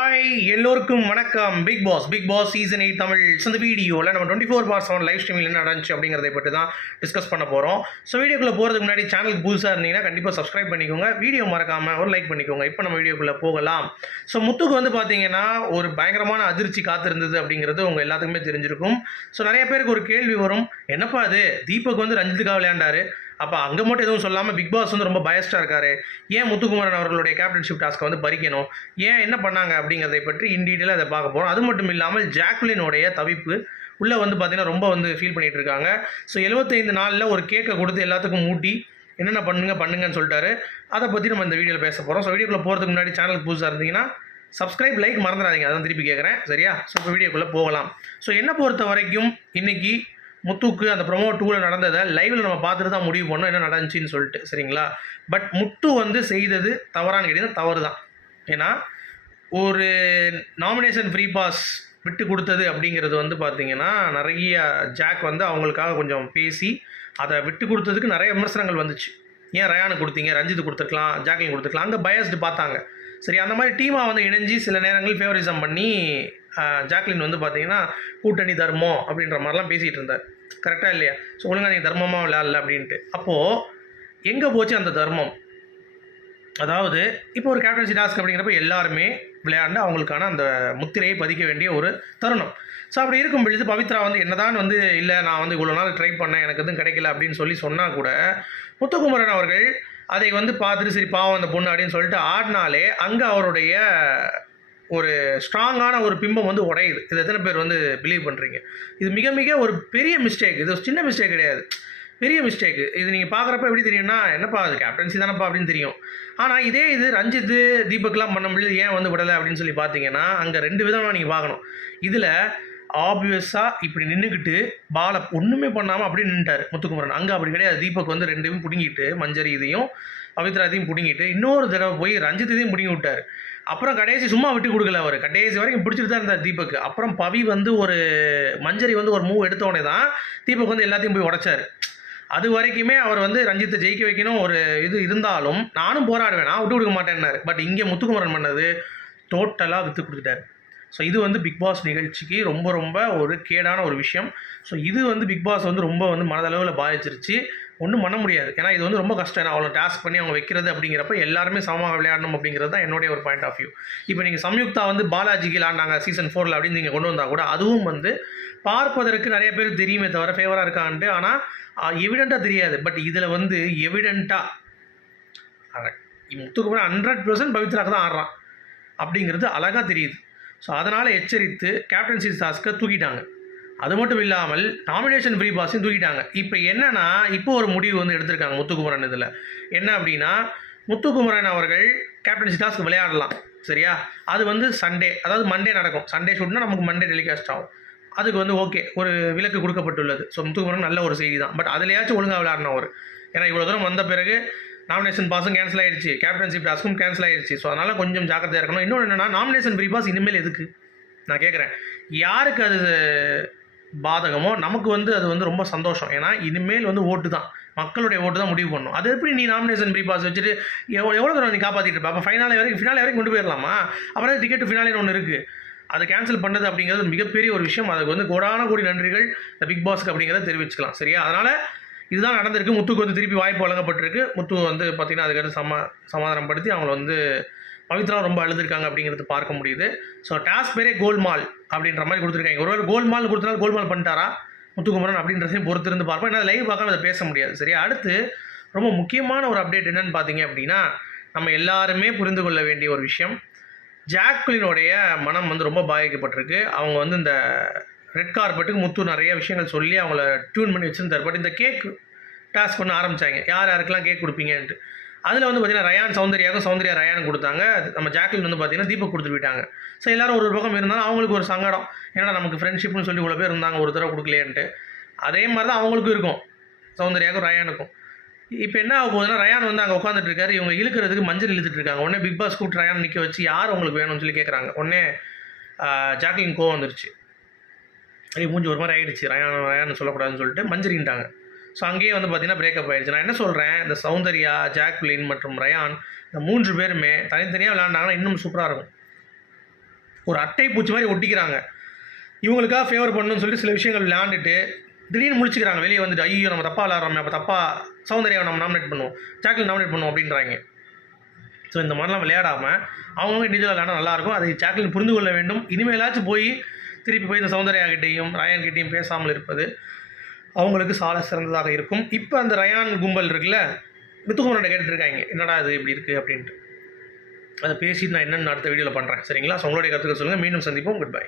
Hi எல்லோருக்கும் வணக்கம். Bigg Boss season 8 Tamil. இந்த வீடியோவில் நம்ம 24/7 லைவ் ஸ்ட்ரீமில் என்ன நடந்துச்சு அப்படிங்கிறத பற்றி தான் டிஸ்கஸ் பண்ண போகிறோம். ஸோ வீடியோக்குள்ளே போகிறதுக்கு முன்னாடி சேனலுக்கு புதுசாக இருந்தீங்கன்னா கண்டிப்பாக சப்ஸ்கிரைப் பண்ணிக்கோங்க, வீடியோ மறக்காமல் ஒரு லைக் பண்ணிக்கோங்க. இப்போ நம்ம வீடியோக்குள்ளே போகலாம். ஸோ முத்துக்கு வந்து பார்த்தீங்கன்னா ஒரு பயங்கரமான அதிர்ச்சி காத்திருந்தது அப்படிங்கிறது உங்கள் எல்லாத்துக்குமே தெரிஞ்சிருக்கும். ஸோ நிறைய பேருக்கு ஒரு கேள்வி வரும், என்னப்பா அது தீபக் வந்து ரஞ்சித்துக்காக விளையாண்டாரு, அப்போ அங்கே மட்டும் எதுவும் சொல்லாமல் பிக் பாஸ் வந்து ரொம்ப பயஸ்டாக இருக்காரு, ஏன் முத்துக்குமரன் அவர்களுடைய கேப்டன்ஷிப் டாஸ்க்கை வந்து பறிக்கணும், ஏன் என்ன பண்ணாங்க அப்படிங்கிறதை பற்றி இன் டீட்டெயிலாக அதை பார்க்க போகிறோம். அது மட்டும் இல்லாமல் ஜாக்லினுடைய தவிப்பு உள்ளே வந்து பார்த்திங்கன்னா ரொம்ப வந்து ஃபீல் பண்ணிகிட்டு இருக்காங்க. ஸோ 75 நாளில் ஒரு கேக்கை கொடுத்து எல்லாத்துக்கும் மூட்டி என்னென்ன பண்ணுங்கன்னு சொல்லிட்டாரு. அதை பற்றி நம்ம இந்த வீடியோவில் பேச போகிறோம். ஸோ வீடியோக்குள்ளே போகிறதுக்கு முன்னாடி சேனலுக்கு புதுசாக இருந்தீங்கன்னா சப்ஸ்கிரைப் லைக் மறந்துடாதீங்க, அதான் திருப்பி கேட்குறேன், சரியா? ஸோ இப்போ வீடியோக்குள்ளே போகலாம். ஸோ என்னை பொறுத்த வரைக்கும் இன்றைக்கி முத்துக்கு அந்த ப்ரொமோ 2ல் நடந்ததை லைவில் நம்ம பார்த்துட்டு தான் முடிவு பண்ணோம் என்ன நடந்துச்சின்னு சொல்லிட்டு, சரிங்களா? பட் முத்து வந்து செய்தது தவறான கேட்டீங்கன்னா தவறு தான். ஏன்னா ஒரு நாமினேஷன் ஃப்ரீ பாஸ் விட்டு கொடுத்தது அப்படிங்கிறது வந்து பார்த்திங்கன்னா நிறைய ஜாக் வந்து அவங்களுக்காக கொஞ்சம் பேசி அதை விட்டு கொடுத்ததுக்கு நிறைய விமர்சனங்கள் வந்துச்சு. ஏன் ரயானுக்கு கொடுத்தீங்க, ரஞ்சித் கொடுத்துருக்கலாம், ஜாக்லின் கொடுத்துருக்கலாம், அங்கே பயஸ்டு பார்த்தாங்க. சரி, அந்த மாதிரி டீமாக வந்து இணைஞ்சி சில நேரங்கள் ஃபேவரிசம் பண்ணி ஜாக்லின் வந்து பார்த்தீங்கன்னா கூட்டணி தர்மம் அப்படின்ற மாதிரிலாம் பேசிகிட்டு இருந்தார். கரெக்டாக இல்லையா? ஸோ ஒழுங்காக நீங்கள் தர்மமாக விளையாடல அப்படின்ட்டு. அப்போது எங்கே போச்சு அந்த தர்மம்? அதாவது இப்போ ஒரு கேப்டன்சி டாஸ்க் அப்படிங்கிறப்ப எல்லாருமே விளையாண்டு அவங்களுக்கான அந்த முத்திரையை பதிக்க வேண்டிய ஒரு தருணம். ஸோ அப்படி இருக்கும் பொழுது பவித்ரா வந்து என்னதான் வந்து இல்லை நான் வந்து இவ்வளோ நாள் ட்ரை பண்ணேன் எனக்கு எதுவும் கிடைக்கல அப்படின்னு சொல்லி சொன்னால் கூட முத்துக்குமரன் அவர்கள் அதை வந்து பார்த்துட்டு சரி பாவம் அந்த பொண்ணு அப்படின்னு சொல்லிட்டு ஆடினாலே அங்கே அவருடைய ஒரு ஸ்ட்ராங்கான ஒரு பிம்பம் வந்து உடையுது. இது எத்தனை பேர் வந்து பிலீவ் பண்ணுறீங்க? இது மிக மிக ஒரு பெரிய மிஸ்டேக். இது ஒரு சின்ன மிஸ்டேக் கிடையாது, பெரிய மிஸ்டேக்கு. இது நீங்கள் பார்க்குறப்ப எப்படி தெரியும்னா, என்னப்பா அது கேப்டன்சி தானப்பா அப்படின்னு தெரியும். ஆனால் இதே இது ரஞ்சித் தீபக்லாம் பண்ண முடியாது ஏன் வந்து விடலை அப்படின்னு சொல்லி பார்த்தீங்கன்னா அங்கே ரெண்டு விதமாக நீங்கள் பார்க்கணும். இதில் ஆப்வியஸாக இப்படி நின்றுக்கிட்டு பாலை ஒன்றுமே பண்ணாமல் அப்படி நின்றுட்டார் முத்துக்குமரன். அங்கே அப்படி கிடையாது. தீபக் வந்து ரெண்டையும் பிடுங்கிட்டு மஞ்சரி இதையும் பவித்ராத்தையும் பிடுங்கிட்டு இன்னொரு தடவை போய் ரஞ்சித் இதையும் பிடுங்கி விட்டார். அப்புறம் கடைசி சும்மா விட்டு கொடுக்கல, அவர் கடைசி வரைக்கும் பிடிச்சிட்டு தான் இருந்தார் தீபக். அப்புறம் பவி வந்து ஒரு மஞ்சரி வந்து ஒரு மூவ் எடுத்தோடனே தான் தீபக் வந்து எல்லாத்தையும் போய் உடைச்சார். அது வரைக்குமே அவர் வந்து ரஞ்சித்தை ஜெயிக்க வைக்கணும் ஒரு இது இருந்தாலும் நானும் போராடுவேன், நான் விட்டு கொடுக்க மாட்டேன்னாரு. பட் இங்கே முத்துக்குமரன் பண்ணது டோட்டலாக விற்று கொடுத்துட்டார். ஸோ இது வந்து பிக் பாஸ் நிகழ்ச்சிக்கு ரொம்ப ரொம்ப ஒரு கேடான ஒரு விஷயம். ஸோ இது வந்து பிக் பாஸ் வந்து ரொம்ப வந்து மனதளவில் பாதிச்சிருச்சு. ஒன்றும் பண்ண முடியாது, ஏன்னா இது வந்து ரொம்ப கஷ்டம். ஏன்னா அவ்வளோ டாஸ்க் பண்ணி அவங்க வைக்கிறது அப்படிங்கிறப்ப எல்லாருமே சமமாக விளையாடணும் அப்படிங்கிறது தான் என்னுடைய ஒரு பாயிண்ட் ஆஃப் வியூ. இப்போ நீங்கள் சம்யுக்தா வந்து பாலாஜிக்கு விளையாடினாங்க சீசன் 4ல் அப்படின்னு நீங்கள் கொண்டு வந்தால் கூட அதுவும் வந்து பார்ப்பதற்கு நிறைய பேர் தெரியுமே தவிர ஃபேவராக இருக்கான்ட்டு, ஆனால் எவிடெண்ட்டாக தெரியாது. பட் இதில் வந்து எவிடெண்ட்டாக முத்துக்குமரன் 100% பவித்ராக்கு தான் ஆடுறான் அப்படிங்கிறது அழகாக தெரியுது. ஸோ அதனால் எச்சரித்து கேப்டன்சி டாஸ்க்கை தூக்கிட்டாங்க. அது மட்டும் இல்லாமல் நாமினேஷன் ஃப்ரீ பாஸையும் தூக்கிட்டாங்க. இப்போ என்னென்னா இப்போ ஒரு முடிவு வந்து எடுத்திருக்காங்க முத்துக்குமரன். இதில் என்ன அப்படின்னா முத்துக்குமரன் அவர்கள் கேப்டன்சி டாஸ்க் விளையாடலாம், சரியா? அது வந்து சண்டே, அதாவது மண்டே நடக்கும். சண்டே ஷூட்னா நமக்கு மண்டே டெலிகாஸ்ட் ஆகும். அதுக்கு வந்து ஓகே ஒரு விலக்கு கொடுக்கப்பட்டுள்ளது. ஸோ முத்துக்குமரன் நல்ல ஒரு செய்தி தான். பட் அதுலையாச்சும் ஒழுங்காக விளையாடணும் அவர். ஏன்னா இவ்வளோ தூரம் வந்த பிறகு நாமினேஷன் பாஸும் கேன்சல் ஆகிடுச்சு, கேப்டன்ஷிப் டாஸ்க்கும் கேன்சல் ஆகிடுச்சு. ஸோ அதனால் கொஞ்சம் ஜாக்கிரதையாக இருக்கணும். இன்னொன்று என்னென்னா நாமினேஷன் ஃப்ரீ பாஸ் இனிமேல் எதுக்கு நான் கேட்குறேன். யாருக்கு அது பாதகமோ நமக்கு வந்து அது வந்து ரொம்ப சந்தோஷம். ஏன்னா இனிமேல் வந்து ஓட்டு தான், மக்களுடைய ஓட்டு தான் முடிவு பண்ணணும். அது எப்படி நீ நாமினேஷன் ஃப்ரீ பாஸ் வச்சுட்டு எவ்வளோ தூரம் நீ காப்பாற்றிட்டு இருப்ப? அப்போ ஃபினாலே வரைக்கும் கொண்டு போயிடலாமா? அப்புறம் டிக்கெட் ஃபினாலேன்னு ஒன்று இருக்குது, அதை கேன்சல் பண்ணது அப்படிங்கிறது மிகப்பெரிய ஒரு விஷயம். அதுக்கு வந்து கோடான கோடி நன்றிகள் இந்த பிக் பாஸ்க்கு அப்படிங்கிறத தெரிவிச்சுக்கலாம், சரியா? அதனால் இதுதான் நடந்திருக்கு. முத்துக்கு வந்து திருப்பி வாய்ப்பு வழங்கப்பட்டிருக்கு. முத்து வந்து பார்த்திங்கன்னா அதுக்கடுத்து சமாதானப்படுத்தி அவங்கள வந்து பவித்ரா ரொம்ப அழுதுருக்காங்க அப்படிங்கிறது பார்க்க முடியுது. ஸோ டாஸ்க் பேரே கோல்மால் அப்படின்ற மாதிரி கொடுத்துருக்காங்க. ஒருவேளை கோல்மால் கொடுத்தனால கோல்மால் பண்ணிட்டாரா முத்துக்குமரன் அப்படின்றதையும் பொறுத்திருந்து பார்ப்போம். ஏன்னா லைவ் பார்க்காம இதை பேச முடியாது, சரியா? அடுத்து ரொம்ப முக்கியமான ஒரு அப்டேட் என்னென்னு பார்த்தீங்க அப்படின்னா, நம்ம எல்லாருமே புரிந்து கொள்ள வேண்டிய ஒரு விஷயம், ஜாக்லினுடைய மனம் வந்து ரொம்ப பாதிக்கப்பட்டிருக்கு. அவங்க வந்து இந்த ரெட் கார்பெட்டுக்கு முத்து நிறைய விஷயங்கள் சொல்லி அவங்கள டியூன் பண்ணி வச்சுருந்தார். பட் இந்த கேக் டாஸ்க் பண்ண ஆரம்பித்தாங்க, யார் யாருக்கெல்லாம் கேக் கொடுப்பீங்கன்ட்டு. அதில் வந்து பார்த்திங்கன்னா ரயான் சௌந்தர்யா ரயானுக்கு கொடுத்தாங்க. நம்ம ஜாக்லின் வந்து பார்த்திங்கன்னா தீபக் கொடுத்துட்டு போயிட்டாங்க. ஸோ எல்லோரும் ஒரு பக்கம் இருந்தாலும் அவங்களுக்கு ஒரு சங்கடம், ஏன்னா நமக்கு ஃப்ரெண்ட்ஷிப்னு சொல்லி இவ்வளோ பேர் இருந்தாங்க, ஒரு தடவை கொடுக்கலையேன்ட்டு. அதே மாதிரி தான் அவங்களுக்கும் இருக்கும், சௌந்தர்யாவுக்கும் ரயானுக்கும். இப்போ என்ன ஆக போகுதுன்னா, ரயான் வந்து அங்கே உட்காந்துட்டு இருக்காரு, இவங்க இழுக்கிறதுக்கு மஞ்சள் இழுத்துட்டு இருக்காங்க. உடனே பிக் பாஸ் கூப்பிட்டு ரயான் நிற்க வச்சு யார் உங்களுக்கு வேணும்னு சொல்லி கேட்குறாங்க. உடனே ஜாக்லின் கோவம் வந்துருச்சு, மூஞ்சி ஒரு மாதிரி ஆகிடுச்சு, ரயான் சொல்லக்கூடாதுன்னு சொல்லிட்டு மஞ்சரின்ட்டாங்க. ஸோ அங்கேயே வந்து பார்த்திங்கன்னா பிரேக்கப் ஆகிடுச்சு. நான் என்ன சொல்கிறேன், இந்த சௌந்தர்யா, ஜாக்லின் மற்றும் ரயான் இந்த 3 பேருமே தனித்தனியாக விளையாண்டாங்கன்னா இன்னும் சூப்பராக இருக்கும். ஒரு அட்டை பூச்சி மாதிரி ஒட்டிக்கிறாங்க. இவங்களுக்காக ஃபேவர் பண்ணணும்னு சொல்லிட்டு சில விஷயங்கள் விளையாண்டுட்டு திடீர்னு முழிச்சுக்கிறாங்க. வெளியே வந்துட்டு ஐயோ நம்ம தப்பாக விளையாடுறோம், அப்போ தப்பாக சௌந்தர்யாவை நம்ம நாமினேட் பண்ணுவோம், ஜாக்லின் நாமினேட் பண்ணுவோம் அப்படின்றாங்க. ஸோ இந்த மாதிரிலாம் விளையாடாமல் அவங்கவுங்க இண்டிவிஜுவல் விளையாட நல்லாயிருக்கும். அதை ஜாக்லின் புரிந்து கொள்ள வேண்டும். இனிமேலாச்சும் திருப்பி போய் இந்த சௌந்தர்யாகிட்டையும் ரயான்கிட்டையும் பேசாமல் இருப்பது அவங்களுக்கு சால சிறந்ததாக இருக்கும். இப்போ அந்த ரயான் கும்பல் இருக்குல்ல, முத்துக்குமரன் கேட்டுருக்காங்க என்னடா இது இப்படி இருக்குது அப்படின்ட்டு. அதை பேசிட்டு நான் என்னென்னு அடுத்த வீடியோவில் பண்ணுறேன். சரிங்களா? ஸோ உங்களுடைய கருத்துக்கள் சொல்லுங்கள். மீண்டும் சந்திப்போம். Good bye.